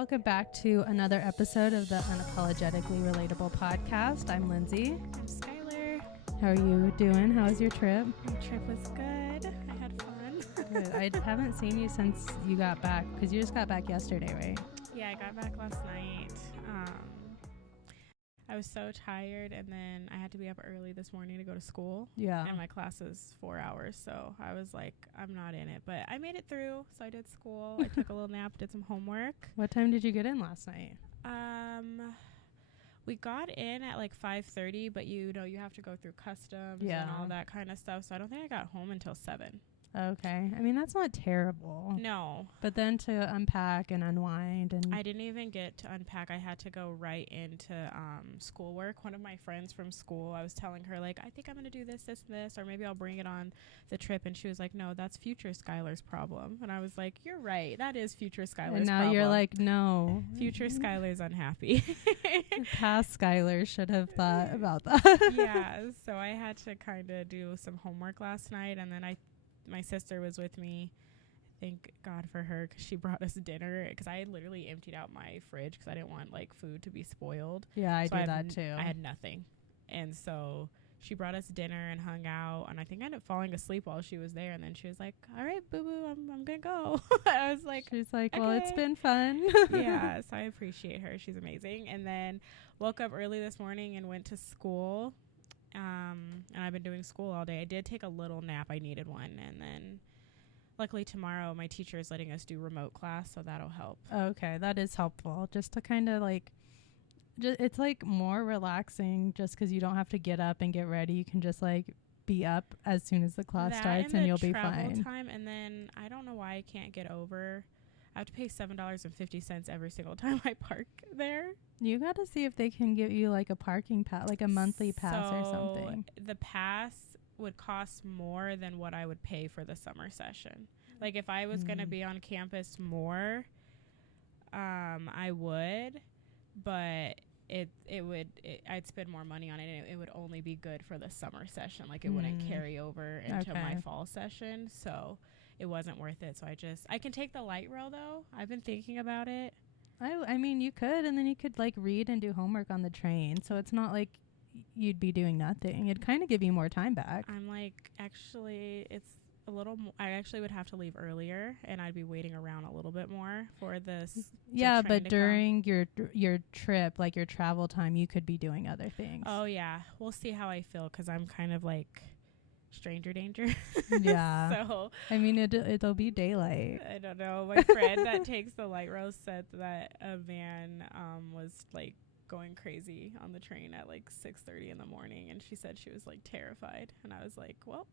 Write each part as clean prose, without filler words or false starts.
Welcome back to another episode of the Unapologetically Relatable podcast. I'm Lindsay. I'm Skylar. How are you doing? How was your trip? My trip was good. I had fun. Good. I haven't seen you since you got back, because you just got back yesterday, right? Yeah, I got back last night. I was so tired, and then I had to be up early this morning to go to school. Yeah. And my class is 4 hours, so I was like, I'm not in it. But I made it through, so I did school. I took a little nap, did some homework. What time did you get in last night? We got in at like 5:30, but you have to go through customs and all that kind of stuff. So I don't think I got home until 7. Okay. I mean, that's not terrible. No. But then to unpack and unwind and... I didn't even get to unpack. I had to go right into schoolwork. One of my friends from school, I was telling her, like, I think I'm going to do this, and this, or maybe I'll bring it on the trip. And she was like, no, that's future Skylar's problem. And I was like, you're right. That is future Skylar's problem. And now you're like, no. Future Skylar's unhappy. Past Skylar should have thought about that. Yeah. So I had to kind of do some homework last night. And then my sister was with me. Thank God for her, because she brought us dinner, because I had literally emptied out my fridge because I didn't want like food to be spoiled. Yeah, I do that too. I had nothing. And so she brought us dinner and hung out, and I think I ended up falling asleep while she was there. And then she was like, all right, boo-boo, I'm gonna go. I was like, she's like, okay. Well, it's been fun. Yeah, so I appreciate her. She's amazing. And then woke up early this morning and went to school. And I've been doing school all day. I did take a little nap. I needed one. And then luckily tomorrow my teacher is letting us do remote class, so that'll help. Okay, that is helpful. Just to kind of like, it's like more relaxing just because you don't have to get up and get ready. You can just like be up as soon as the class starts and you'll be fine. Time, and then I don't know why I can't get over. I have to pay $7.50 every single time I park there. You got to see if they can give you like a parking pass, like a monthly pass or something. The pass would cost more than what I would pay for the summer session. Like if I was going to be on campus more, I would, but I'd spend more money on it, and it would only be good for the summer session. Like it wouldn't carry over into my fall session. So it wasn't worth it. So I can take the light rail though. I've been thinking about it. I mean, you could, and then you could like read and do homework on the train. So it's not like you'd be doing nothing. It'd kind of give you more time back. I'm like, actually, it's a little I actually would have to leave earlier, and I'd be waiting around a little bit more for this. Yeah, but during your trip, like your travel time, you could be doing other things. Oh, yeah. We'll see how I feel, because I'm kind of like stranger danger. Yeah. So I mean, it'll be daylight. I don't know. My friend that takes the light rail said that a van was like going crazy on the train at like 6:30 in the morning, and she said she was like terrified. And I was like, well,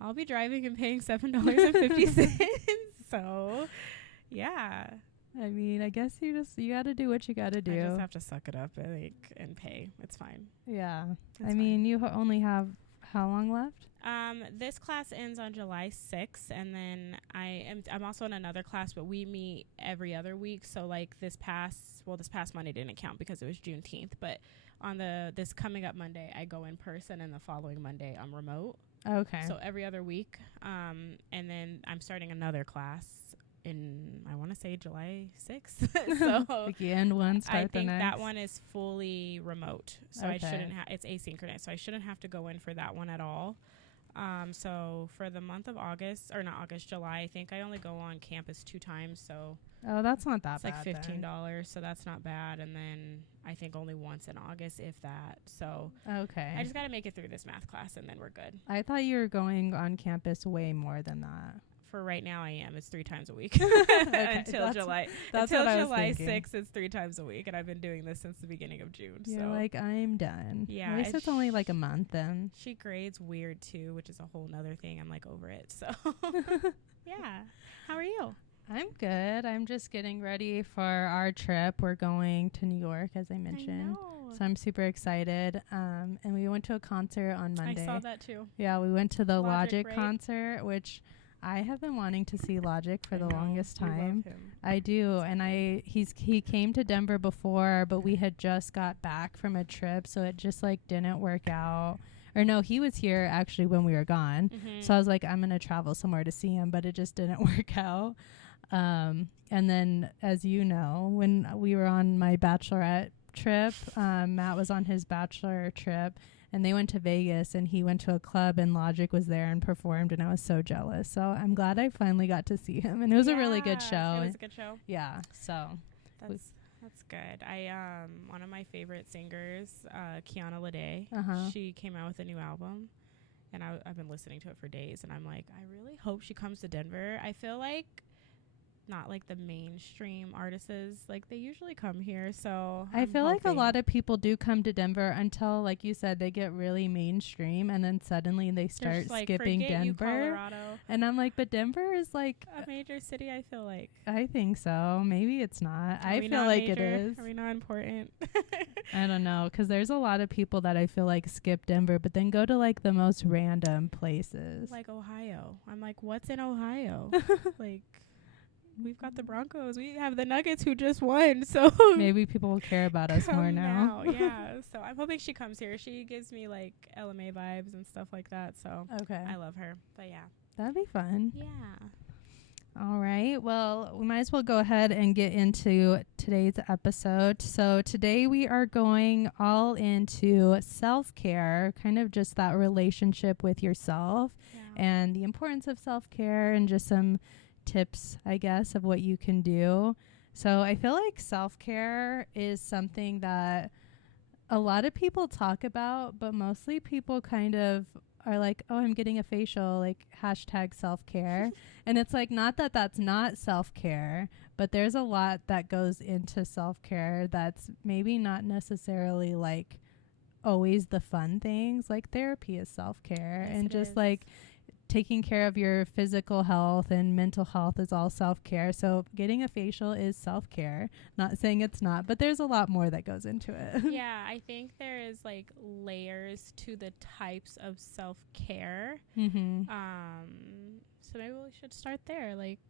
I'll be driving and paying $7.50. So yeah, I mean, I guess you got to do what you got to do. I just have to suck it up, I think, and pay. It's fine. Yeah. I mean, you only have how long left? This class ends on July 6th, and then I'm also in another class, but we meet every other week. So like this past Monday didn't count because it was Juneteenth, but on this coming up Monday, I go in person, and the following Monday I'm remote. Okay. So every other week, and then I'm starting another class in, I want to say, July 6th. So like you end one, start the next. I think that one is fully remote, so I shouldn't it's asynchronous, so I shouldn't have to go in for that one at all. So for the month of July, I think I only go on campus 2 times, so that's not that bad. It's like $15, so that's not bad. And then I think only once in August, if that. So okay, I just got to make it through this math class, and then we're good. I thought you were going on campus way more than that. For right now, I am. It's 3 times a week. Until July 6th, it's 3 times a week, and I've been doing this since the beginning of June. You're so like, I'm done. Yeah, at least it's only like a month then. She grades weird too, which is a whole nother thing. I'm like over it. So yeah. How are you? I'm good. I'm just getting ready for our trip. We're going to New York, as I mentioned. So I'm super excited. And we went to a concert on Monday. I saw that too. Yeah, we went to the Logic right? concert, which I have been wanting to see Logic for the longest time. Love him. I do, and he came to Denver before, but we had just got back from a trip, so it just like didn't work out. Or no, he was here actually when we were gone. So I was like, I'm gonna travel somewhere to see him, but it just didn't work out. And then, as you know, when we were on my bachelorette trip, Matt was on his bachelor trip, and they went to Vegas, and he went to a club, and Logic was there and performed, and I was so jealous. So I'm glad I finally got to see him, and it was a really good show. It was a good show. Yeah, so that's good. One of my favorite singers, Kiana Lede, she came out with a new album, and I've been listening to it for days, and I'm like, I really hope she comes to Denver. I feel like not like the mainstream artists, like they usually come here, so I feel like a lot of people do come to Denver until, like you said, they get really mainstream, and then suddenly they start skipping Denver. And I'm like, but Denver is like a major city. I feel like I think so. Maybe it's not. I feel like it is. Are we not important? I don't know, because there's a lot of people that I feel like skip Denver, but then go to like the most random places, like Ohio. I'm like, what's in Ohio? Like, we've got the Broncos. We have the Nuggets who just won. So maybe people will care about us more now. Yeah. So I'm hoping she comes here. She gives me like LMA vibes and stuff like that. So okay, I love her. But yeah, that'd be fun. Yeah. All right. Well, we might as well go ahead and get into today's episode. So today we are going all into self-care, kind of just that relationship with yourself and the importance of self-care and just some tips, I guess, of what you can do. So I feel like self-care is something that a lot of people talk about, but mostly people kind of are like, oh, I'm getting a facial, like hashtag self-care. And it's like, not that that's not self-care, but there's a lot that goes into self-care that's maybe not necessarily like always the fun things. Like therapy is self-care, and just like taking care of your physical health and mental health is all self-care. So getting a facial is self-care. Not saying it's not, but there's a lot more that goes into it. Yeah, I think there is like layers to the types of self-care. Mm-hmm. So maybe we should start there. Like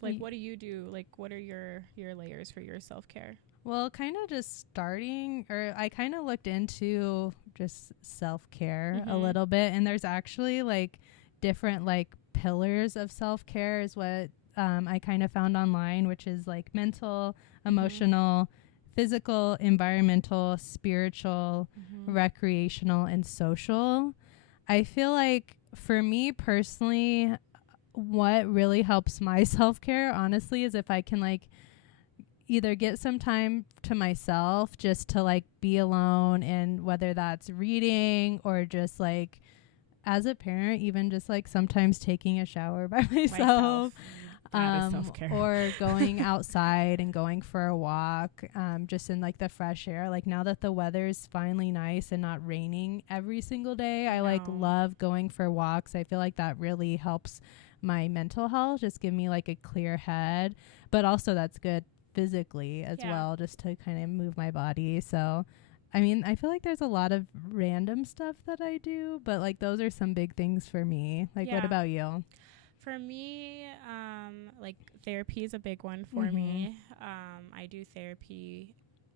what do you do? Like, what are your layers for your self-care? Well, kind of just starting, or I kind of looked into just self-care a little bit, and there's actually like different like pillars of self-care is what I kind of found online, which is like mental, emotional, physical, environmental, spiritual, recreational, and social. I feel like for me personally, what really helps my self-care, honestly, is if I can like either get some time to myself just to like be alone, and whether that's reading or just like as a parent, even just like sometimes taking a shower by myself. Or going outside and going for a walk, just in like the fresh air. Like now that the weather's finally nice and not raining every single day, I like love going for walks. I feel like that really helps my mental health, just give me like a clear head, but also that's good physically as well, just to kind of move my body. So I mean, I feel like there's a lot of random stuff that I do, but like those are some big things for me. Like what about you? For me, like therapy is a big one for me. I do therapy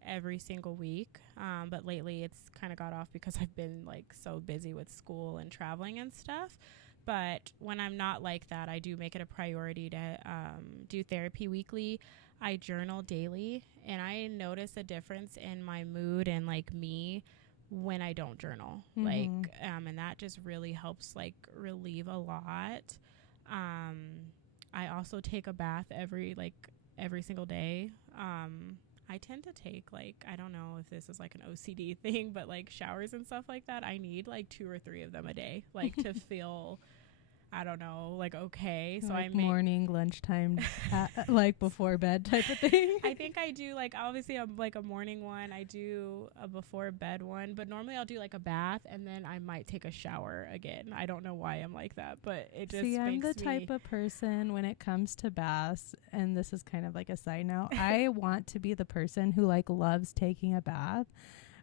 every single week, but lately it's kind of got off because I've been like so busy with school and traveling and stuff. But when I'm not like that, I do make it a priority to do therapy weekly. I journal daily, and I notice a difference in my mood and like me when I don't journal. Like, and that just really helps like relieve a lot. I also take a bath every single day. I tend to take like, I don't know if this is like an OCD thing, but like showers and stuff like that, I need like 2 or 3 of them a day, like to feel, I don't know, like okay. So like I morning, lunchtime, like before bed type of thing. I think I do like obviously like a morning one. I do a before bed one, but normally I'll do like a bath and then I might take a shower again. I don't know why I'm like that, but it just I'm the type of person when it comes to baths, and this is kind of like a side note. I want to be the person who like loves taking a bath.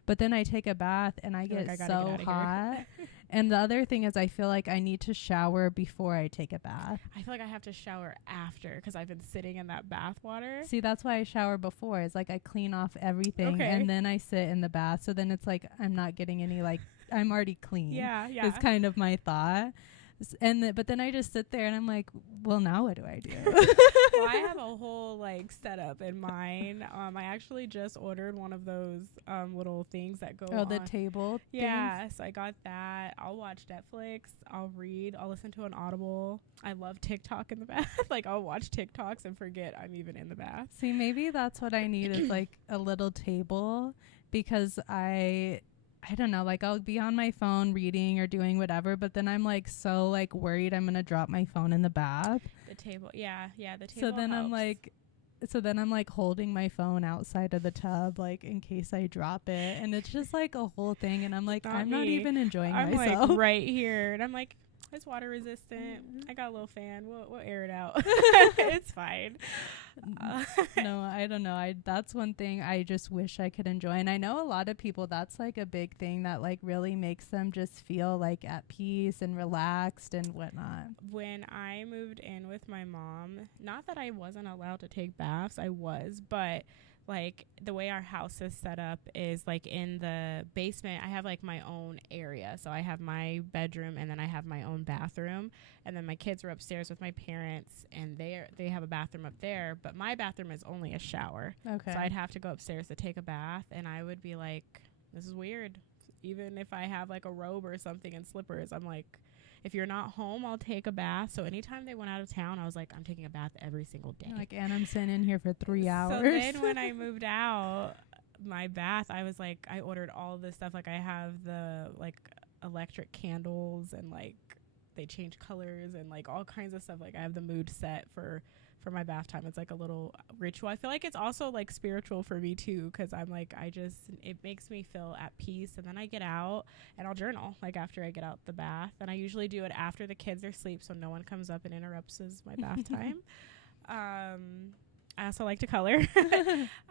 But then I take a bath and I get so hot. And the other thing is I feel like I need to shower before I take a bath. I feel like I have to shower after because I've been sitting in that bath water. See, that's why I shower before. It's like I clean off everything and then I sit in the bath. So then it's like I'm not getting any like I'm already clean. Yeah. It's kind of my thought. But then I just sit there and I'm like, well, now what do I do? Well, I have a whole like setup in mine. I actually just ordered one of those little things that go on. The table Yeah, things? so I got that. I'll watch Netflix. I'll read. I'll listen to an Audible. I love TikTok in the bath. Like, I'll watch TikToks and forget I'm even in the bath. See, maybe that's what I need is like a little table, because I don't know, like I'll be on my phone reading or doing whatever, but then I'm like so like worried I'm gonna drop my phone in the bath. The table, yeah, the table. So then helps. I'm like holding my phone outside of the tub, like in case I drop it, and it's just like a whole thing. And I'm like, I'm not even enjoying myself. I'm like right here, and I'm like, it's water resistant. I got a little fan. We'll air it out. It's fine. No, I don't know. That's one thing I just wish I could enjoy. And I know a lot of people, that's like a big thing that like really makes them just feel like at peace and relaxed and whatnot. When I moved in with my mom, not that I wasn't allowed to take baths, I was, but like the way our house is set up is like in the basement I have like my own area. So I have my bedroom and then I have my own bathroom, and then my kids are upstairs with my parents and they have a bathroom up there, but my bathroom is only a shower. Okay. So I'd have to go upstairs to take a bath, and I would be like, this is weird. Even if I have like a robe or something and slippers, I'm like, if you're not home, I'll take a bath. So anytime they went out of town, I was like, I'm taking a bath every single day. Like, and I'm sitting in here for 3 hours. So then when I moved out, my bath, I was like, I ordered all this stuff. Like, I have the like electric candles, and like they change colors and like all kinds of stuff. Like, I have the mood set for my bath time. It's like a little ritual. I feel like it's also like spiritual for me too, because I'm like, it makes me feel at peace. And then I get out and I'll journal like after I get out the bath, and I usually do it after the kids are asleep so no one comes up and interrupts my bath time. I also like to color.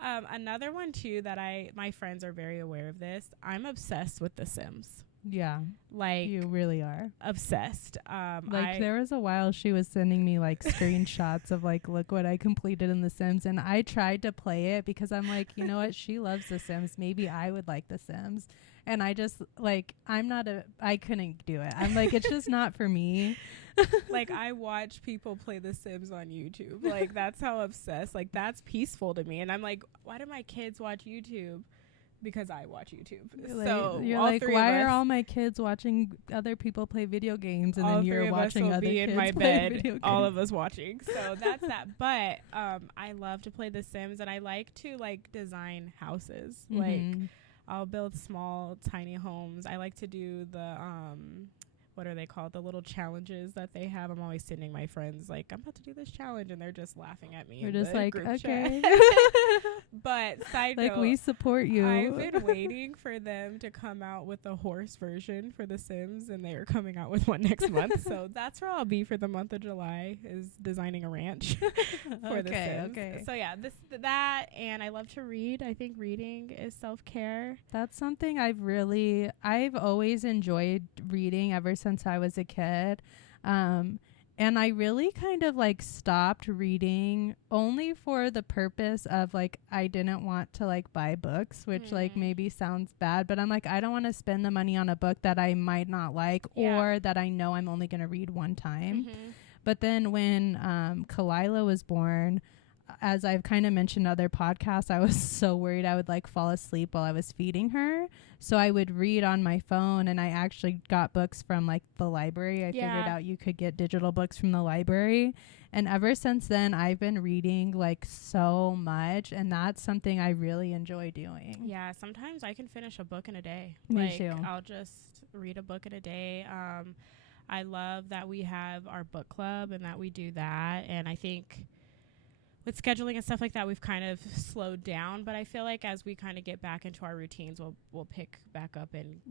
Another one too that my friends are very aware of this. I'm obsessed with The Sims. Yeah, like you really are obsessed. Like there was a while she was sending me like screenshots of like, look what I completed in The Sims, and I tried to play it because I'm like, you know what, she loves The Sims, maybe I would like The Sims, and I just like I couldn't do it. I'm like, it's just not for me. Like, I watch people play The Sims on YouTube. Like, that's how obsessed. Like, that's peaceful to me. And I'm like, why do my kids watch YouTube? Because I watch YouTube. Like, so you're like, why are all my kids watching other people play video games, and then you're watching other kids in my play bed, video games? all of us watching. So that's that. But I love to play The Sims, and I like to like design houses. Mm-hmm. Like, I'll build small, tiny homes. I like to do the what are they called? The little challenges that they have. I'm always sending my friends like, I'm about to do this challenge, and they're just laughing at me. We're just like, okay. But side like, note, we support you. I've been waiting for them to come out with a horse version for The Sims, and they are coming out with one next month. So that's where I'll be for the month of July, is designing a ranch for The Sims. Okay. So yeah, that, and I love to read. I think reading is self-care. That's something I've always enjoyed reading ever since I was a kid. And I really kind of like stopped reading only for the purpose of like, I didn't want to like buy books, which like maybe sounds bad, but I'm like, I don't want to spend the money on a book that I might not like, or that I know I'm only going to read one time. Mm-hmm. But then when Kalila was born, as I've kind of mentioned in other podcasts, I was so worried I would like fall asleep while I was feeding her. So I would read on my phone, and I actually got books from like the library. I figured out you could get digital books from the library. And ever since then, I've been reading like so much, and that's something I really enjoy doing. Yeah, sometimes I can finish a book in a day. Me too. I'll just read a book in a day. I love that we have our book club and that we do that. And I think with scheduling and stuff like that, we've kind of slowed down, but I feel like as we kind of get back into our routines, we'll pick back up. And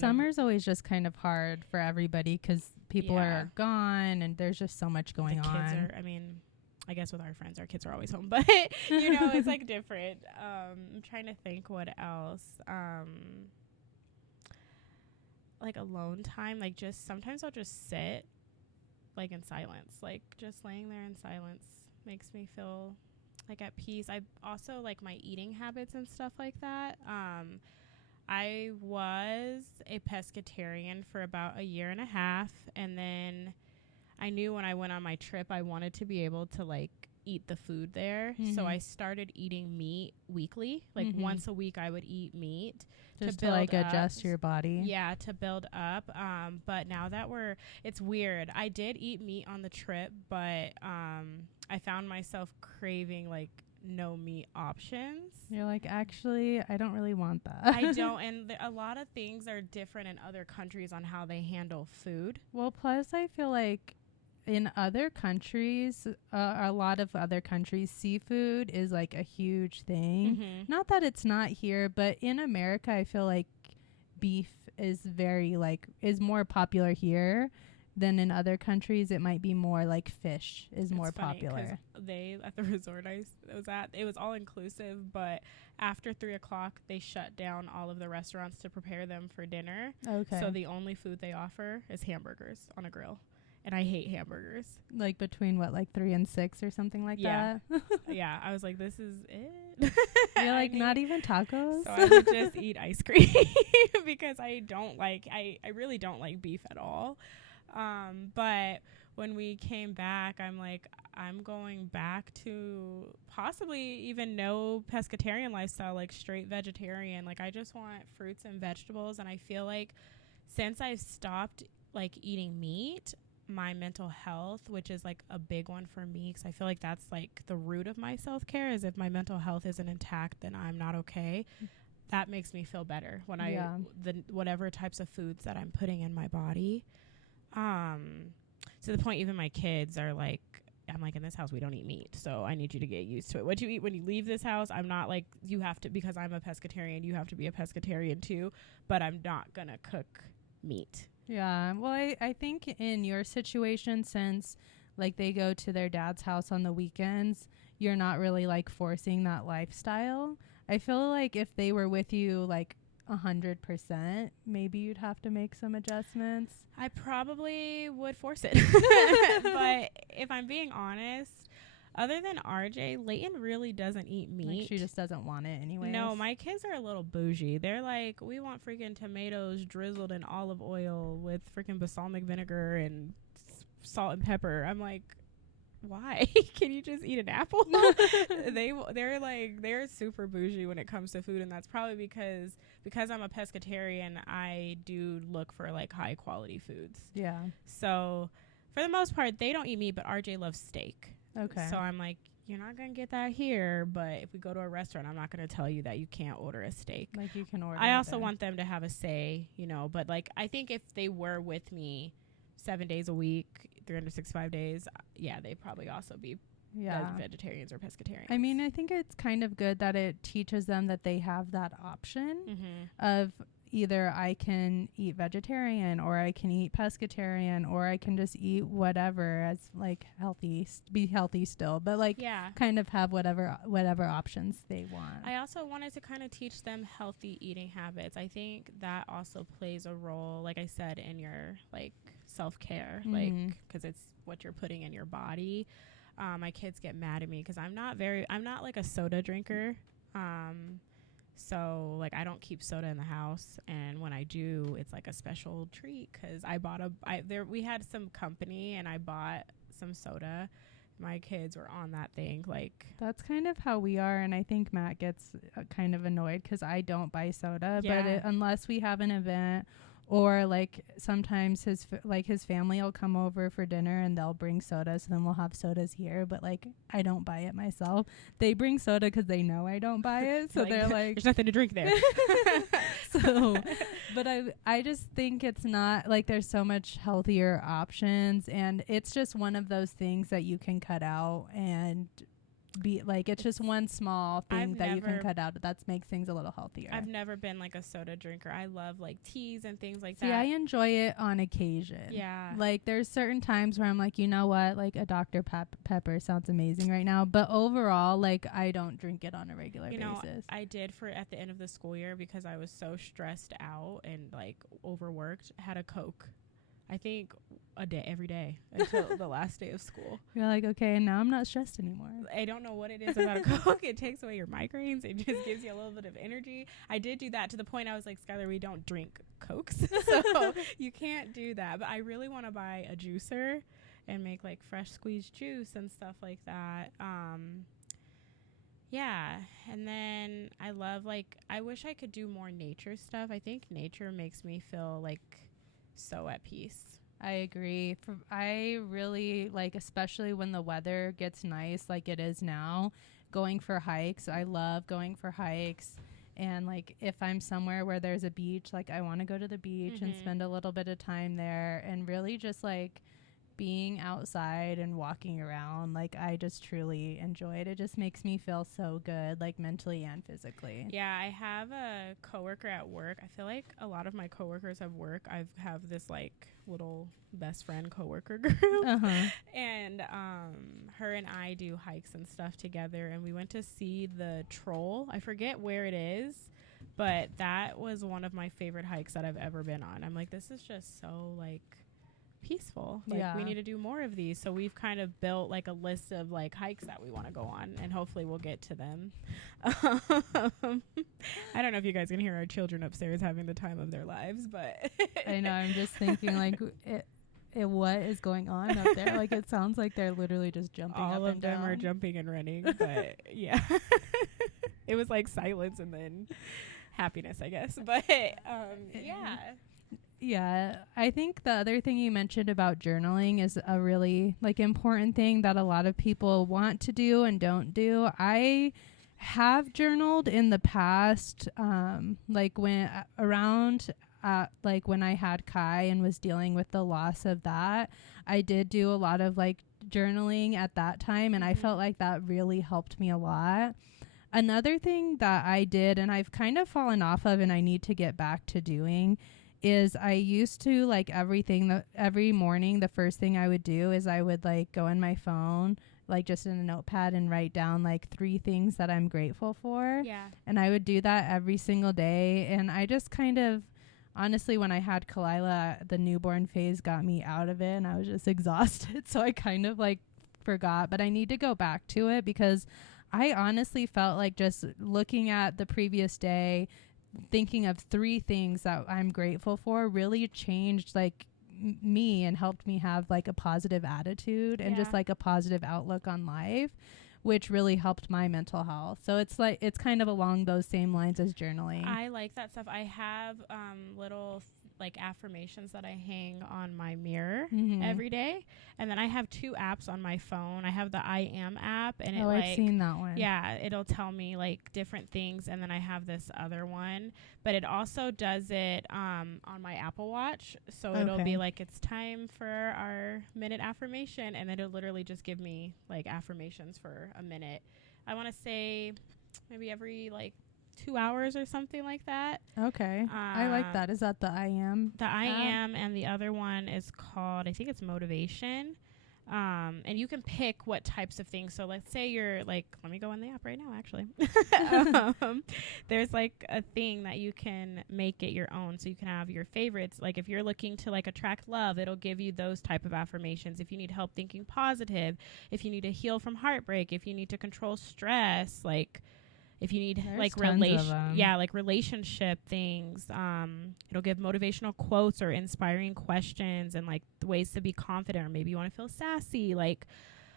summer's always just kind of hard for everybody because people are gone and there's just so much going on. Kids I guess with our friends, our kids are always home, but you know, it's like different. I'm trying to think what else. Like alone time, like just sometimes I'll just sit like in silence, like just laying there in silence makes me feel like at peace. I also like my eating habits and stuff like that. I was a pescatarian for about a year and a half, and then I knew when I went on my trip I wanted to be able to like eat the food there. So I started eating meat weekly. Like once a week I would eat meat just to like adjust your body. Yeah, to build up. But now that it's weird. I did eat meat on the trip, but I found myself craving like no meat options. You're like, actually, I don't really want that. I don't. And a lot of things are different in other countries on how they handle food. Well, plus I feel like in other countries, a lot of other countries, seafood is like a huge thing. Not that it's not here, but in America, I feel like beef is is more popular here than in other countries. It might be more like fish is more popular. They, at the resort I was at, it was all inclusive, but after 3:00, they shut down all of the restaurants to prepare them for dinner. Okay. So the only food they offer is hamburgers on a grill. And I hate hamburgers. Like between what, like 3 and 6 or something like that? Yeah. I was like, this is it. You're like, not even tacos? So I would just eat ice cream because I really don't like beef at all. But when we came back, I'm like, I'm going back to possibly even no pescatarian lifestyle, like straight vegetarian. Like I just want fruits and vegetables. And I feel like since I've stopped like eating meat, my mental health, which is like a big one for me, because I feel like that's like the root of my self-care, is if my mental health isn't intact, then I'm not okay. That makes me feel better when whatever types of foods that I'm putting in my body. To the point even my kids are like, I'm like, in this house we don't eat meat, so I need you to get used to it. What you eat when you leave this house, I'm not like, you have to, because I'm a pescatarian, you have to be a pescatarian too, but I'm not gonna cook meat. Yeah, well, I think in your situation, since like they go to their dad's house on the weekends, you're not really like forcing that lifestyle. I feel like if they were with you like 100%, maybe you'd have to make some adjustments. I probably would force it. But if I'm being honest, other than RJ, Leighton really doesn't eat meat. Like she just doesn't want it anyway. No, my kids are a little bougie. They're like, we want freaking tomatoes drizzled in olive oil with freaking balsamic vinegar and salt and pepper. I'm like, why? Can you just eat an apple? They're super bougie when it comes to food, and that's probably because I'm a pescatarian, I do look for like high quality foods. Yeah. So for the most part, they don't eat meat, but RJ loves steak. Okay. So I'm like, you're not going to get that here, but if we go to a restaurant, I'm not going to tell you that you can't order a steak. Like you can order. I also want them to have a say, but like I think if they were with me 7 days a week, 365 days, they'd probably also be vegetarians or pescatarians. I mean, I think it's kind of good that it teaches them that they have that option of either I can eat vegetarian or I can eat pescatarian or I can just eat whatever as like healthy, be healthy still, but like kind of have whatever options they want. I also wanted to kind of teach them healthy eating habits. I think that also plays a role, like I said, in your like self-care, like because it's what you're putting in your body. My kids get mad at me because I'm not like a soda drinker. So like I don't keep soda in the house, and when I do, it's like a special treat because we had some company and I bought some soda. My kids were on that thing. Like that's kind of how we are, and I think Matt gets kind of annoyed because I don't buy soda, but unless we have an event. Or like sometimes his family will come over for dinner and they'll bring soda, so then we'll have sodas here. But like I don't buy it myself. They bring soda because they know I don't buy it, so they're like, "There's nothing to drink there." But I just think it's not like there's so much healthier options, and it's just one of those things that you can cut out and be like it's just one small thing that you can cut out that makes things a little healthier. I've never been like a soda drinker. I love like teas and things like that. See, I enjoy it on occasion. Yeah. Like there's certain times where I'm like, you know what, like a Dr. Pepper sounds amazing right now, but overall like I don't drink it on a regular basis. I did at the end of the school year because I was so stressed out and like overworked, had a Coke. I think a day every day until the last day of school. You're like, okay, and now I'm not stressed anymore. I don't know what it is about a Coke. It takes away your migraines. It just gives you a little bit of energy. I did do that to the point I was like, Skylar, we don't drink Cokes, so you can't do that. But I really want to buy a juicer and make like fresh squeezed juice and stuff like that. Yeah, and then I love, like, I wish I could do more nature stuff. I think nature makes me feel like so at peace. I agree. I really like, especially when the weather gets nice like it is now, going for hikes. I love going for hikes. And like, if I'm somewhere where there's a beach, like I want to go to the beach and spend a little bit of time there and really just like being outside and walking around. Like, I just truly enjoy it. It just makes me feel so good, like mentally and physically. Yeah, I have a coworker at work. I feel like a lot of my coworkers at work, I have this like little best friend coworker group. And her and I do hikes and stuff together, and we went to see the troll. I forget where it is, but that was one of my favorite hikes that I've ever been on. I'm like, this is just so like peaceful. Like, we need to do more of these. So we've kind of built like a list of like hikes that we want to go on, and hopefully we'll get to them. I don't know if you guys can hear our children upstairs having the time of their lives, but I know, I'm just thinking like what is going on up there? Like, it sounds like they're literally just jumping up and down. All of them are jumping and running, but yeah. It was like silence and then happiness, I guess. But yeah. Yeah, I think the other thing you mentioned about journaling is a really like important thing that a lot of people want to do and don't do. I have journaled in the past, like when like when I had Kai and was dealing with the loss of that. I did do a lot of like journaling at that time, and I felt like that really helped me a lot. Another thing that I did, and I've kind of fallen off of and I need to get back to doing, is I used to like every morning, the first thing I would do is I would like go on my phone, like just in a notepad, and write down like 3 things that I'm grateful for. Yeah. And I would do that every single day. And I just kind of, honestly, when I had Kalila, the newborn phase got me out of it and I was just exhausted. So I kind of like forgot, but I need to go back to it because I honestly felt like just looking at the previous day, thinking of 3 things that I'm grateful for really changed like me and helped me have like a positive attitude and just like a positive outlook on life, which really helped my mental health. So it's like, it's kind of along those same lines as journaling. I like that stuff. I have little like affirmations that I hang on my mirror every day. And then I have 2 apps on my phone. I have the I Am app, and I've seen that one. Yeah, it'll tell me like different things. And then I have this other one, but it also does it on my Apple Watch. So it'll be like, it's time for our minute affirmation, and then it'll literally just give me like affirmations for a minute. I want to say maybe every like 2 hours or something like that. Okay. I like that. Is that the I Am? The I Am, and the other one is called, I think it's Motivation. And you can pick what types of things. So let's say you're like, let me go on the app right now, actually. There's like a thing that you can make it your own. So you can have your favorites. Like if you're looking to like attract love, it'll give you those type of affirmations. If you need help thinking positive, if you need to heal from heartbreak, if you need to control stress, like if you need like relationship things, it'll give motivational quotes or inspiring questions and like the ways to be confident, or maybe you want to feel sassy, like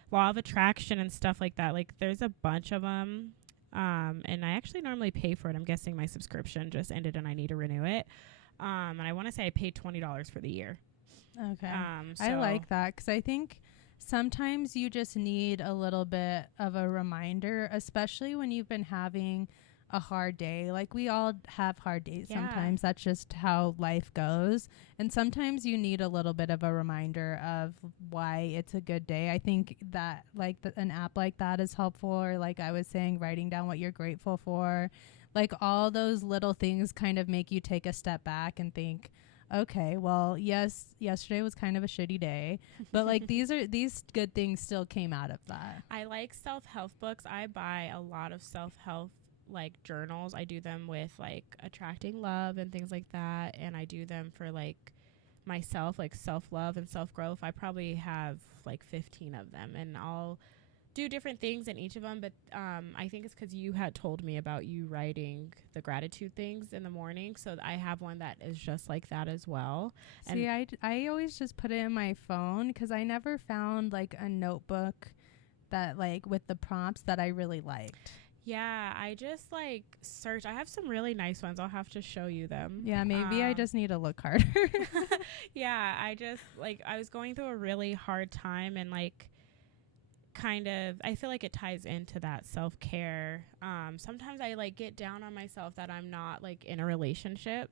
law of attraction and stuff like that. Like there's a bunch of them. And I actually normally pay for it. I'm guessing my subscription just ended and I need to renew it. And I want to say I paid $20 for the year. Okay. I like that because I think sometimes you just need a little bit of a reminder, especially when you've been having a hard day. Like we all have hard days sometimes. That's just how life goes. And sometimes you need a little bit of a reminder of why it's a good day. I think that like an app like that is helpful, or like I was saying, writing down what you're grateful for. Like all those little things kind of make you take a step back and think, okay, well, yes, yesterday was kind of a shitty day, but like these good things still came out of that. I like self-help books. I buy a lot of self-help like journals. I do them with like attracting love and things like that, and I do them for like myself, like self-love and self-growth, I probably have like 15 of them, and I'll do different things in each of them. But I think it's because you had told me about you writing the gratitude things in the morning. So I have one that is just like that as well. See, I always just put it in my phone because I never found like a notebook that like with the prompts that I really liked. Yeah, I just like search. I have some really nice ones. I'll have to show you them. Yeah, maybe I just need to look harder. Yeah, I just like I was going through a really hard time, and like kind of I feel like it ties into that self-care. Sometimes I like get down on myself that I'm not like in a relationship.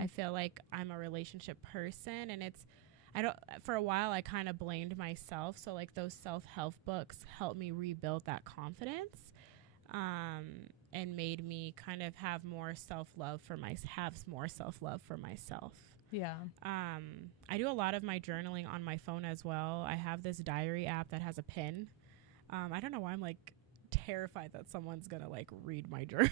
I feel like I'm a relationship person, and it's I don't for a while I kind of blamed myself. So like those self-help books helped me rebuild that confidence, and made me kind of have more self-love for myself. Yeah. I do a lot of my journaling on my phone as well. I have this diary app that has a pin. I don't know why I'm like terrified that someone's gonna like read my journal.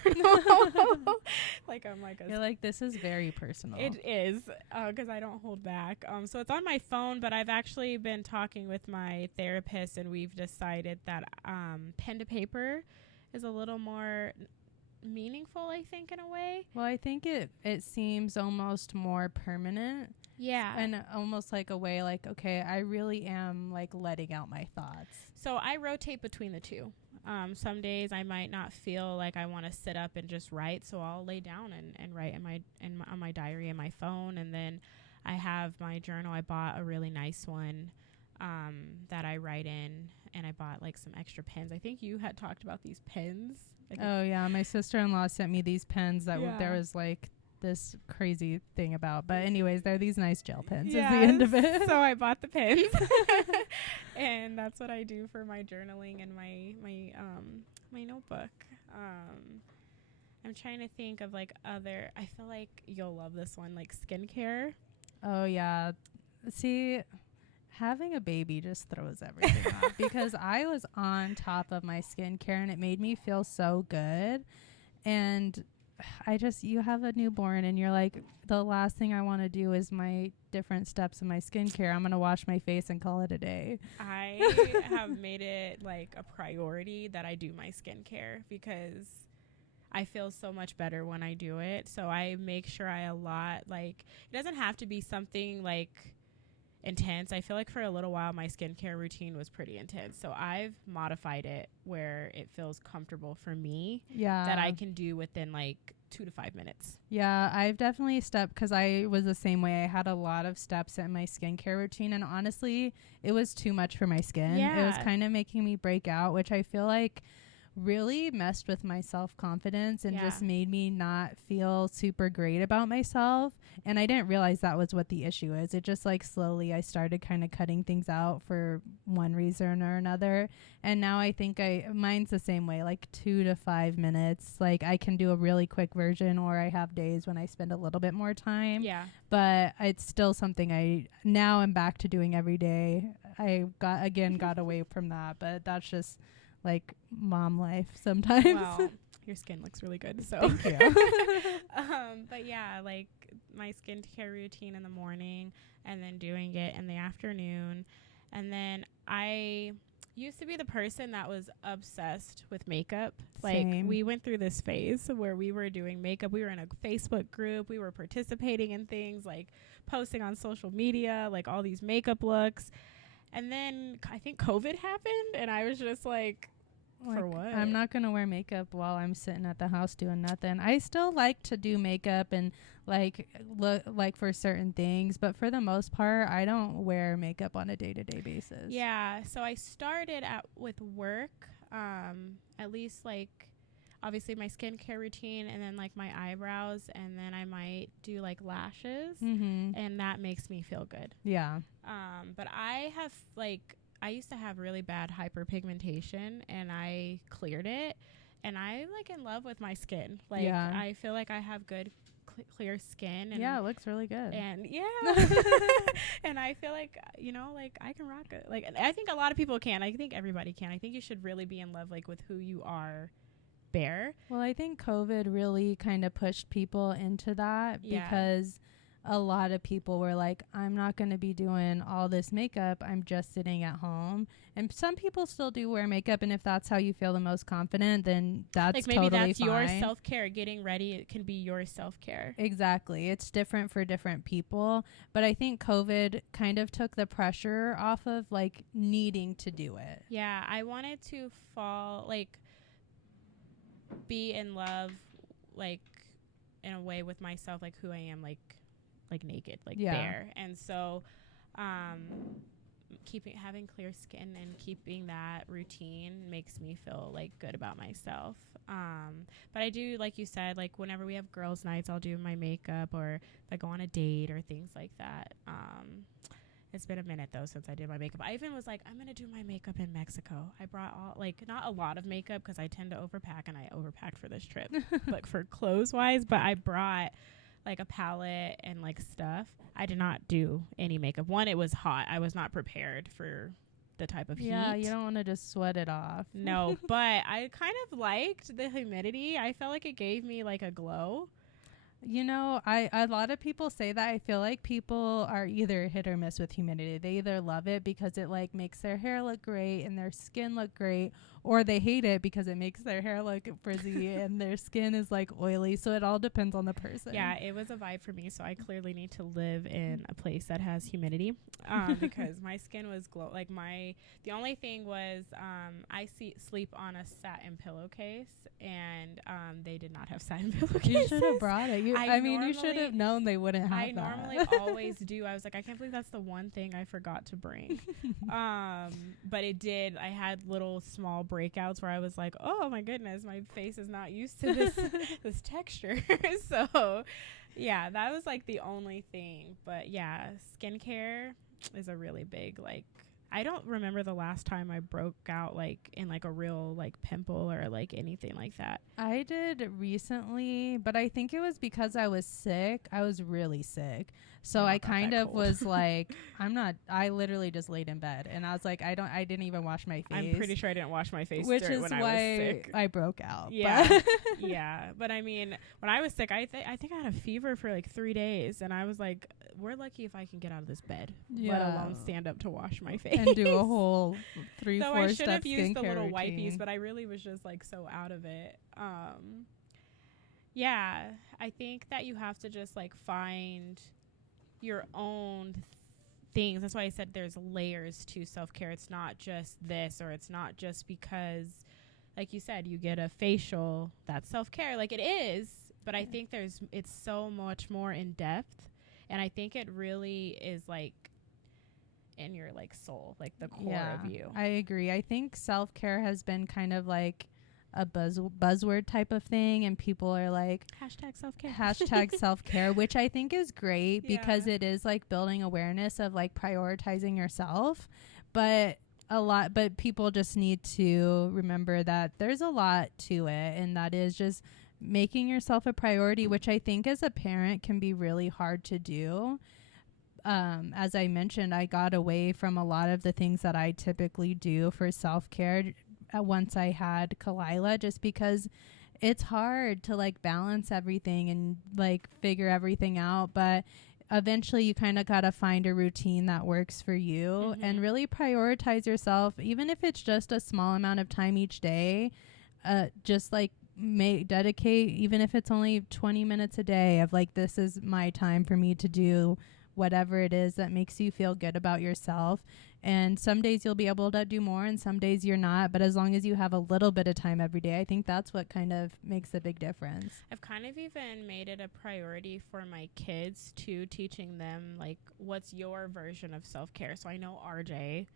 Like I'm like you're like, this is very personal. It is, because I don't hold back. So it's on my phone, but I've actually been talking with my therapist, and we've decided that pen to paper is a little more meaningful, I think, in a way. Well, I think it seems almost more permanent. Yeah. And almost like a way like, okay, I really am like letting out my thoughts. So I rotate between the two. Some days I might not feel like I want to sit up and just write, so I'll lay down and write on my diary and my phone. And then I have my journal. I bought a really nice one that I write in, and I bought like some extra pens. I think you had talked about these pens. Oh yeah, my sister-in-law sent me these pens that there was like this crazy thing about, but anyways, they're these nice gel pens. Yes. Is the end of it. So I bought the pens, and that's what I do for my journaling and my notebook. I'm trying to think of like other. I feel like you'll love this one, like skincare. Oh yeah, see, having a baby just throws everything off, because I was on top of my skincare and it made me feel so good. And you have a newborn and you're like, the last thing I want to do is my different steps in my skincare. I'm going to wash my face and call it a day. I have made it like a priority that I do my skincare, because I feel so much better when I do it. So I make sure it doesn't have to be something like intense. I feel like for a little while my skincare routine was pretty intense, so I've modified it where it feels comfortable for me, that I can do within like 2 to 5 minutes. Yeah, I've definitely stepped, because I was the same way. I had a lot of steps in my skincare routine, and honestly it was too much for my skin. It was kind of making me break out, which I feel like really messed with my self-confidence and just made me not feel super great about myself. And I didn't realize that was what the issue is. It just like slowly I started kind of cutting things out for one reason or another. And now I think mine's the same way, like 2 to 5 minutes. Like I can do a really quick version, or I have days when I spend a little bit more time. Yeah. But it's still something I'm back to doing every day. I got away from that, but that's just like mom life sometimes. Well, your skin looks really good, so thank you. But yeah, like my skincare routine in the morning, and then doing it in the afternoon. And then I used to be the person that was obsessed with makeup. Like we went through this phase where we were doing makeup. We were in a Facebook group. We were participating in things, like posting on social media, like all these makeup looks. And then I think COVID happened, and I was just like, for what? I'm not going to wear makeup while I'm sitting at the house doing nothing. I still like to do makeup and like look like for certain things, but for the most part, I don't wear makeup on a day-to-day basis. Yeah, so I started with work, at least like obviously my skincare routine, and then like my eyebrows, and then I might do like lashes, and that makes me feel good. Yeah. But I used to have really bad hyperpigmentation, and I cleared it, and I'm like in love with my skin. Like I feel like I have good clear skin, and it looks really good. And and I feel like, like I can rock it. Like I think a lot of people can. I think everybody can. I think you should really be in love like with who you are. Bare. Well, I think COVID really kind of pushed people into that, because a lot of people were like, I'm not going to be doing all this makeup. I'm just sitting at home. And some people still do wear makeup. And if that's how you feel the most confident, then that's like maybe totally that's fine. your self-care. Getting ready, it can be your self-care. Exactly. It's different for different people. But I think COVID kind of took the pressure off of like needing to do it. Yeah, I wanted to be in love, like in a way with myself, like who I am, like naked, like bare. And so having clear skin and keeping that routine makes me feel like good about myself. But I do, like you said, like whenever we have girls' nights, I'll do my makeup, or if I go on a date or things like that. It's been a minute though since I did my makeup. I even was like, I'm gonna do my makeup in Mexico. I brought not a lot of makeup because I tend to overpack, and I overpacked for this trip, like for clothes wise. But I brought like a palette and like stuff. I did not do any makeup. One, it was hot. I was not prepared for the type of heat. Yeah, you don't want to just sweat it off. No, but I kind of liked the humidity. I felt like it gave me like a glow. You know, a lot of people say that. I feel like people are either hit or miss with humidity. They either love it because it like makes their hair look great and their skin look great, or they hate it because it makes their hair look frizzy and their skin is like oily. So it all depends on the person. Yeah, it was a vibe for me. So I clearly need to live in a place that has humidity, because my skin was the only thing was I sleep on a satin pillowcase, and they did not have satin pillowcases. You should have brought it. You should have known they wouldn't have I that. normally always do. I was like, I can't believe that's the one thing I forgot to bring. But it did. I had little small breakouts where I was like, oh my goodness, my face is not used to this this texture. So yeah, that was like the only thing. But yeah, skincare is a really big, like, I don't remember the last time I broke out like in like a real like pimple or like anything like that. I did recently, but I think it was because I was sick. I was really sick. So I kind of was like, I literally just laid in bed, and I was like, I didn't even wash my face. I'm pretty sure I didn't wash my face, which is when why I was sick. I broke out. Yeah. Yeah. But I mean, when I was sick, I think I had a fever for like 3 days, and I was like, we're lucky if I can get out of this bed, let alone stand up to wash my face and do a whole 3-4 step skincare routine. So I should have used the little wipies, but I really was just like so out of it. Yeah, I think that you have to just like find your own things. That's why I said there's layers to self-care. It's not just this, or it's not just because, like you said, you get a facial, that's self-care. Like it is, but I think it's so much more in depth, and I think it really is like in your like soul, like the core of you. I agree. I think self-care has been kind of like a buzzword type of thing, and people are like hashtag self-care, which I think is great because it is like building awareness of like prioritizing yourself, but people just need to remember that there's a lot to it, and that is just making yourself a priority, which I think as a parent can be really hard to do. As I mentioned, I got away from a lot of the things that I typically do for self-care once I had Kalila, just because it's hard to like balance everything and like figure everything out. But eventually you kind of got to find a routine that works for you, and really prioritize yourself, even if it's just a small amount of time each day. Just like dedicate, even if it's only 20 minutes a day of like, this is my time for me to do whatever it is that makes you feel good about yourself. And some days you'll be able to do more, and some days you're not. But as long as you have a little bit of time every day, I think that's what kind of makes a big difference. I've kind of even made it a priority for my kids too, teaching them like, what's your version of self-care? So I know RJ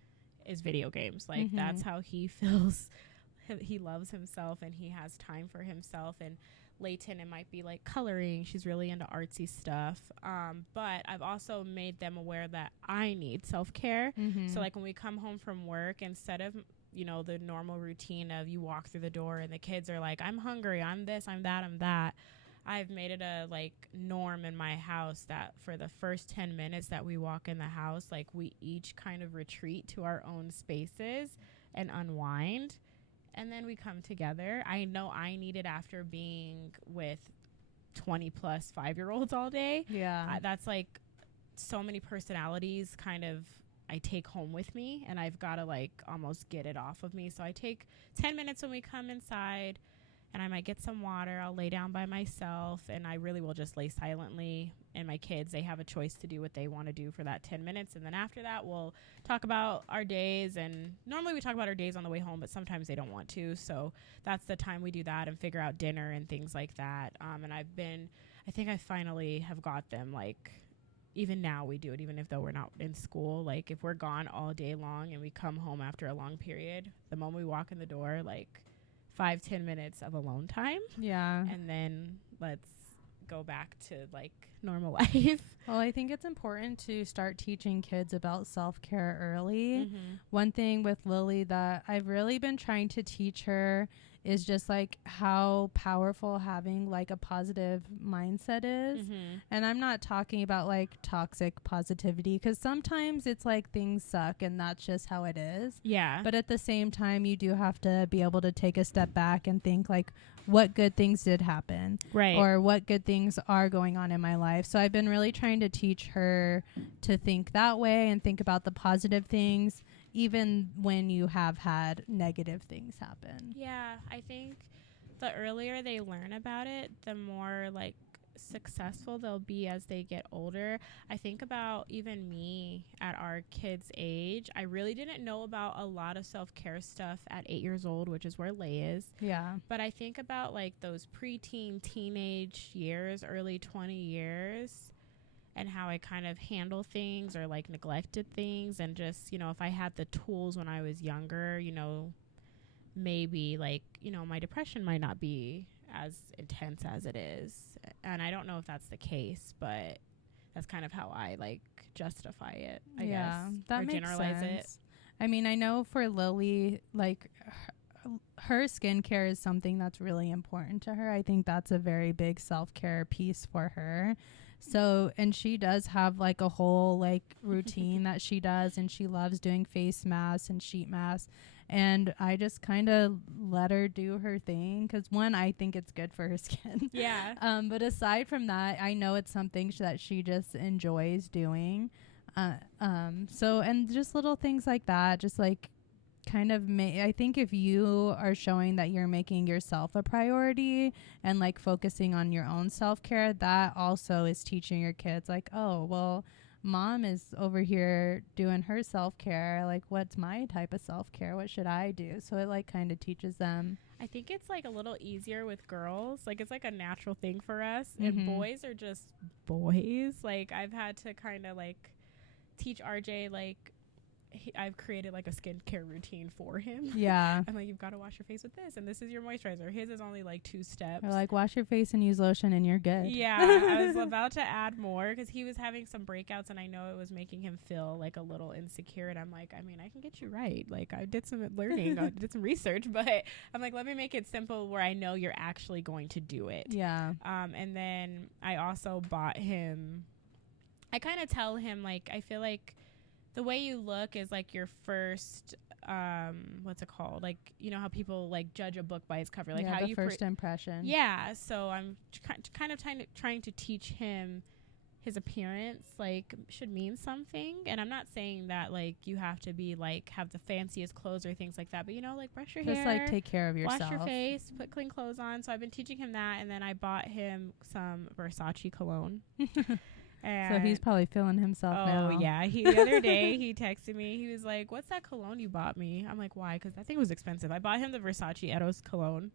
is video games. Like that's how he feels. He loves himself and he has time for himself. And Layton, it might be like coloring. She's really into artsy stuff. But I've also made them aware that I need self-care. So like when we come home from work, instead of, you know, the normal routine of you walk through the door and the kids are like, I'm hungry, I'm this, I'm that, I'm that. I've made it a like norm in my house that for the first 10 minutes that we walk in the house, like we each kind of retreat to our own spaces and unwind. And then we come together. I know I need it after being with 20 plus 5-year-olds all day. Yeah. That's like so many personalities kind of I take home with me, and I've got to like almost get it off of me. So I take 10 minutes when we come inside, and I might get some water. I'll lay down by myself, and I really will just lay silently. And my kids, they have a choice to do what they want to do for that 10 minutes. And then after that, we'll talk about our days. And normally we talk about our days on the way home, but sometimes they don't want to. So that's the time we do that and figure out dinner and things like that. And I think I finally have got them, like, even now we do it, even if though we're not in school. Like, if we're gone all day long and we come home after a long period, the moment we walk in the door, like, 5-10 minutes of alone time. Yeah. And then let's go back to like normal life. Well, I think it's important to start teaching kids about self-care early. Mm-hmm. One thing with Lily that I've really been trying to teach her is just like how powerful having like a positive mindset is. Mm-hmm. And I'm not talking about like toxic positivity, because sometimes it's like things suck and that's just how it is. Yeah. But at the same time, you do have to be able to take a step back and think like, what good things did happen? Right. Or what good things are going on in my life. So I've been really trying to teach her to think that way and think about the positive things, even when you have had negative things happen. Yeah, I think the earlier they learn about it, the more like successful they'll be as they get older. I think about even me at our kids' age. I really didn't know about a lot of self-care stuff at 8 years old, which is where Lay is. Yeah. But I think about like those preteen, teenage years, early 20 years, and how I kind of handle things or like neglected things. And just, you know, if I had the tools when I was younger, you know, maybe like, you know, my depression might not be as intense as it is. And I don't know if that's the case, but that's kind of how I like justify it, I guess. That or makes generalize sense. it. I mean, I know for Lily, like her skincare is something that's really important to her. I think that's a very big self-care piece for her. So, and she does have like a whole like routine that she does, and she loves doing face masks and sheet masks. And I just kind of let her do her thing, because one, I think it's good for her skin. Yeah. But aside from that, I know it's something that she just enjoys doing. So, and just little things like that, just like kind of I think if you are showing that you're making yourself a priority and like focusing on your own self-care, that also is teaching your kids like, oh, well, mom is over here doing her self-care. Like, what's my type of self-care? What should I do? So it like kind of teaches them. I think it's like a little easier with girls. Like, it's like a natural thing for us. Mm-hmm. And boys are just boys. Like, I've had to kind of like teach RJ, like, I've created like a skincare routine for him. Yeah. I'm like, you've got to wash your face with this, and this is your moisturizer. His is only like 2 steps. Or like, wash your face and use lotion and you're good. Yeah. I was about to add more because he was having some breakouts, and I know it was making him feel like a little insecure. And I'm like, I mean, I can get you right. Like, I did some learning, I did some research, but I'm like, let me make it simple where I know you're actually going to do it. Yeah. And then I also bought him, I kind of tell him, like, I feel like the way you look is like your first, what's it called? Like, you know how people like judge a book by its cover, like yeah, how the you first impression. Yeah. So I'm kind of trying to teach him his appearance like should mean something. And I'm not saying that like you have to be like have the fanciest clothes or things like that, but you know, like brush your hair, just like take care of yourself, wash your face, put clean clothes on. So I've been teaching him that, and then I bought him some Versace cologne. So he's probably feeling himself now. Oh, yeah. The other day, he texted me. He was like, what's that cologne you bought me? I'm like, why? Because that thing was expensive. I bought him the Versace Eros cologne.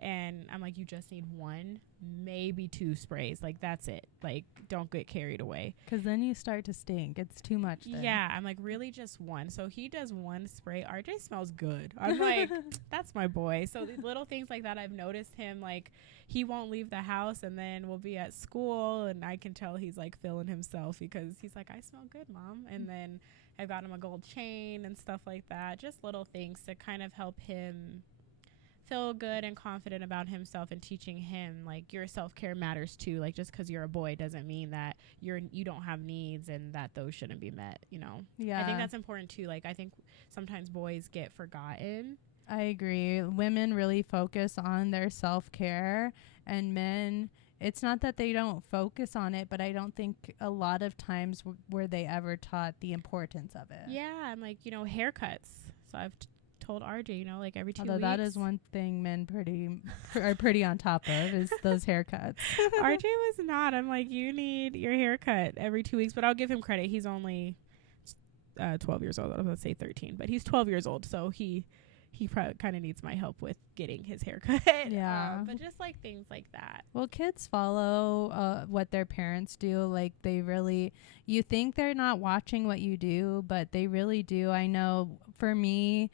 And I'm like, you just need 1, maybe 2 sprays. Like, that's it. Like, don't get carried away. Because then you start to stink. It's too much then. Yeah. I'm like, really just 1. So he does 1 spray. RJ smells good. I'm like, that's my boy. So the little things like that, I've noticed him, like, he won't leave the house, and then we'll be at school, and I can tell he's, like, feeling himself because he's like, I smell good, Mom. And then I got him a gold chain and stuff like that. Just little things to kind of help him feel good and confident about himself, and teaching him like your self-care matters too. Like, just because you're a boy doesn't mean that you don't have needs and that those shouldn't be met, you know. Yeah, I think that's important too. Like, I think sometimes boys get forgotten. I agree. Women really focus on their self-care, and men, it's not that they don't focus on it, but I don't think a lot of times were they ever taught the importance of it. Yeah, I'm like, haircuts. So I've told RJ, like every 2 weeks. Although that is one thing men are pretty on top of is those haircuts. RJ was not. I'm like, you need your haircut every 2 weeks, but I'll give him credit. He's only 12 years old. I was going to say 13, but he's 12 years old, so he probably kind of needs my help with getting his haircut. Yeah. But just like things like that. Well, kids follow what their parents do. Like you think they're not watching what you do, but they really do. I know for me,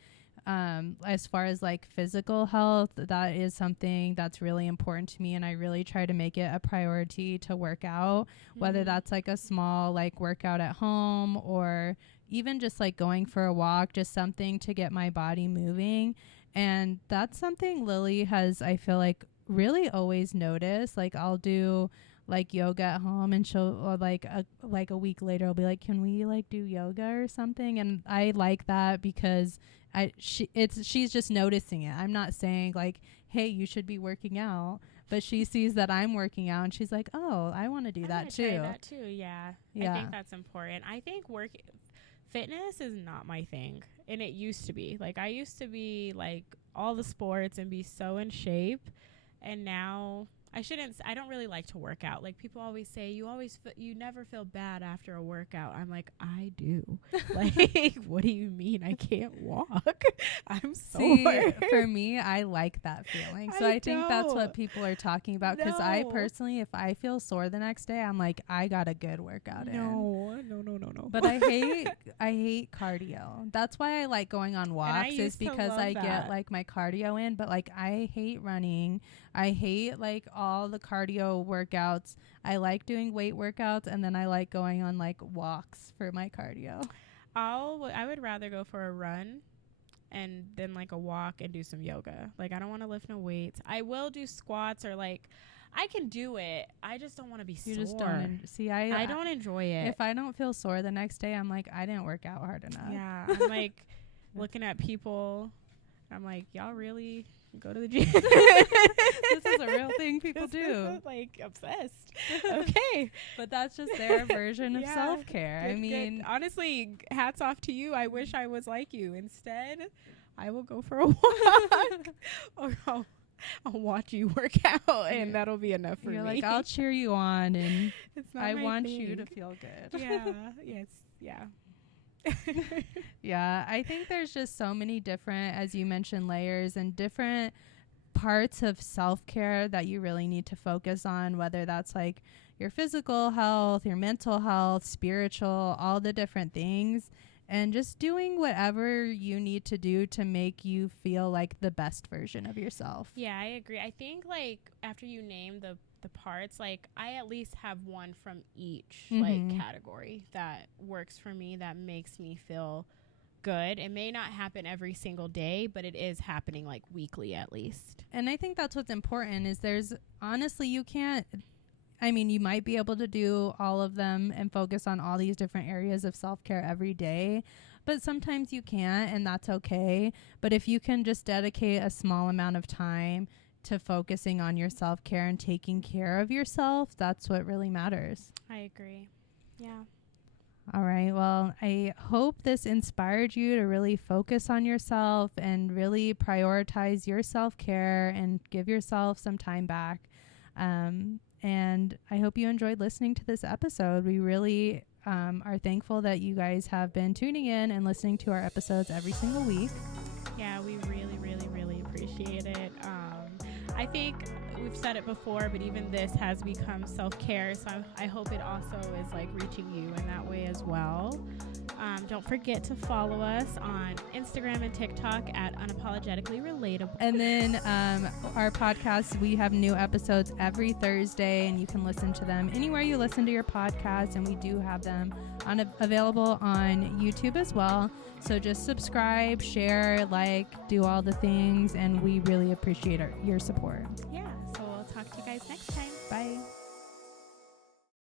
as far as like physical health, that is something that's really important to me. And I really try to make it a priority to work out, whether that's like a small like workout at home or even just like going for a walk, just something to get my body moving. And that's something Lily has, I feel like, really always noticed. Like I'll do like yoga at home and she'll, or like a week later I'll be like, can we like do yoga or something? And I like that because she's just noticing it. I'm not saying like, hey, you should be working out, but she sees that I'm working out and she's like, oh, I want to do that too. Try that too. Yeah. I think that's important. I think fitness is not my thing, and it used to be. Like I used to be like all the sports and be so in shape, and now I don't really like to work out. Like people always say you never feel bad after a workout. I'm like, I do. Like, what do you mean I can't walk? I'm sore. See, for me, I like that feeling. So I think that's what people are talking about. Because I personally, if I feel sore the next day, I'm like, I got a good workout in. No. But I hate cardio. That's why I like going on walks, is because I get like my cardio in. But like I hate running. I hate like all the cardio workouts. I like doing weight workouts, and then I like going on like walks for my cardio. I would rather go for a run and then like a walk and do some yoga. Like I don't want to lift no weights. I will do squats or like I can do it. I just don't want to be sore. Just don't I don't enjoy it. If I don't feel sore the next day, I'm like, I didn't work out hard enough. Yeah, I'm like looking at people. I'm like, y'all really go to the gym? This is a real thing people do. Like obsessed. Okay, but that's just their version of self-care. I mean, good. Honestly, hats off to you. I wish I was like you. Instead, I will go for a walk, or I'll watch you work out, and that'll be enough for me. You're like, I'll cheer you on, and I want thing. you to feel good. Yeah. Yes. Yeah. Yeah, I think there's just so many different, as you mentioned, layers and different parts of self-care that you really need to focus on, whether that's like your physical health, your mental health, spiritual, all the different things, and just doing whatever you need to do to make you feel like the best version of yourself. Yeah, I agree. I think like after you name the parts, like I at least have one from each like category that works for me, that makes me feel good. It may not happen every single day, but it is happening like weekly at least. And I think that's what's important, is there's honestly, you might be able to do all of them and focus on all these different areas of self-care every day, but sometimes you can't, and that's okay. But if you can just dedicate a small amount of time to focusing on your self-care and taking care of yourself, that's what really matters. I agree. Yeah. All right. Well, I hope this inspired you to really focus on yourself and really prioritize your self-care and give yourself some time back. And I hope you enjoyed listening to this episode. We really are thankful that you guys have been tuning in and listening to our episodes every single week. Yeah, we really, really, really appreciate it. I think we've said it before, but even this has become self-care. So I hope it also is like reaching you in that way as well. Don't forget to follow us on Instagram and TikTok at Unapologetically Relatable. And then our podcast, we have new episodes every Thursday, and you can listen to them anywhere you listen to your podcast. And we do have them available on YouTube as well. So just subscribe, share, like, do all the things. And we really appreciate your support. Yeah. So we'll talk to you guys next time. Bye.